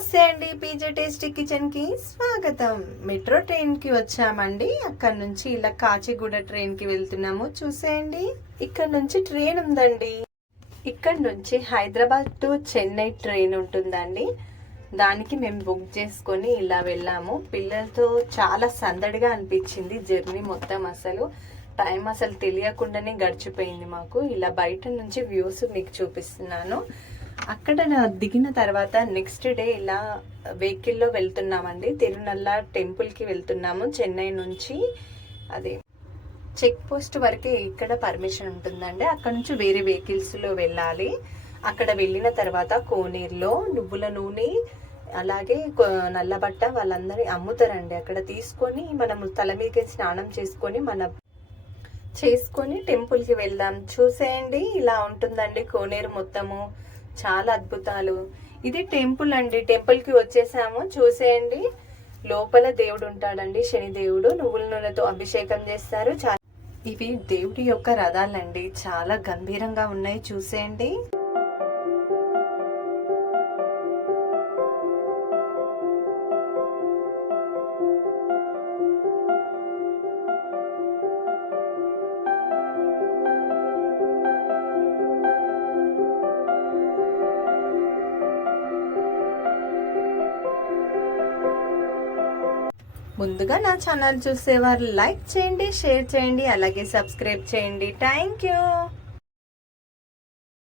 నమస్తే అండి PJ tasty కిచెన్కి స్వాగతం. మెట్రో ట్రైన్కి వచ్చామండి. అక్కడ నుంచి ఇలా కాచిగూడ ట్రైన్కి వెళ్తున్నాము. చూసేయండి. ఇక్కడ నుంచి ట్రైన్ ఉందండి. ఇక్కడ నుంచి హైదరాబాద్ టు చెన్నై ట్రైన్ ఉంటుందండి. దానికి మేము బుక్ చేసుకొని ఇలా వెళ్ళాము. పిల్లలతో చాలా సందడిగా అనిపించింది జర్నీ మొత్తం అసలు. టైం అసలు తెలియకుండానే గడిచిపోయింది మాకు. ఇలా బయట నుంచి వ్యూస్ మీకు చూపిస్తున్నాను. అక్కడ దిగిన తర్వాత నెక్స్ట్ డే ఇలా వెహికల్లో వెళ్తున్నామండి. తిరునల్ల టెంపుల్కి వెళ్తున్నాము. చెన్నై నుంచి అది చెక్ పోస్ట్ వరకే ఇక్కడ పర్మిషన్ ఉంటుందండి. అక్కడ నుంచి వేరే వెహికల్స్లో వెళ్ళాలి. అక్కడ వెళ్ళిన తర్వాత కోనేరులో నువ్వుల నూనె అలాగే నల్లబట్ట వాళ్ళందరి అమ్ముతారండి. అక్కడ తీసుకొని మనము తల మీదకి స్నానం చేసుకొని మన చేసుకొని టెంపుల్కి వెళ్దాం. చూసేయండి. ఇలా ఉంటుందండి కోనేరు మొత్తము. చాలా అద్భుతాలు. ఇది టెంపుల్ అండి. టెంపుల్కి వచ్చేసాము. చూసేయండి. లోపల దేవుడు ఉంటాడండి. శని దేవుడు. నువ్వుల నూనెతో అభిషేకం చేస్తారు. చా- ఇవి దేవుడి యొక్క రథాలండి. చాలా గంభీరంగా ఉన్నాయి. చూసేయండి. ముందుగా నా ఛానల్ చూసేవారు లైక్ చేయండి షేర్ చేయండి అలాగే సబ్స్క్రైబ్ చేయండి. Thank you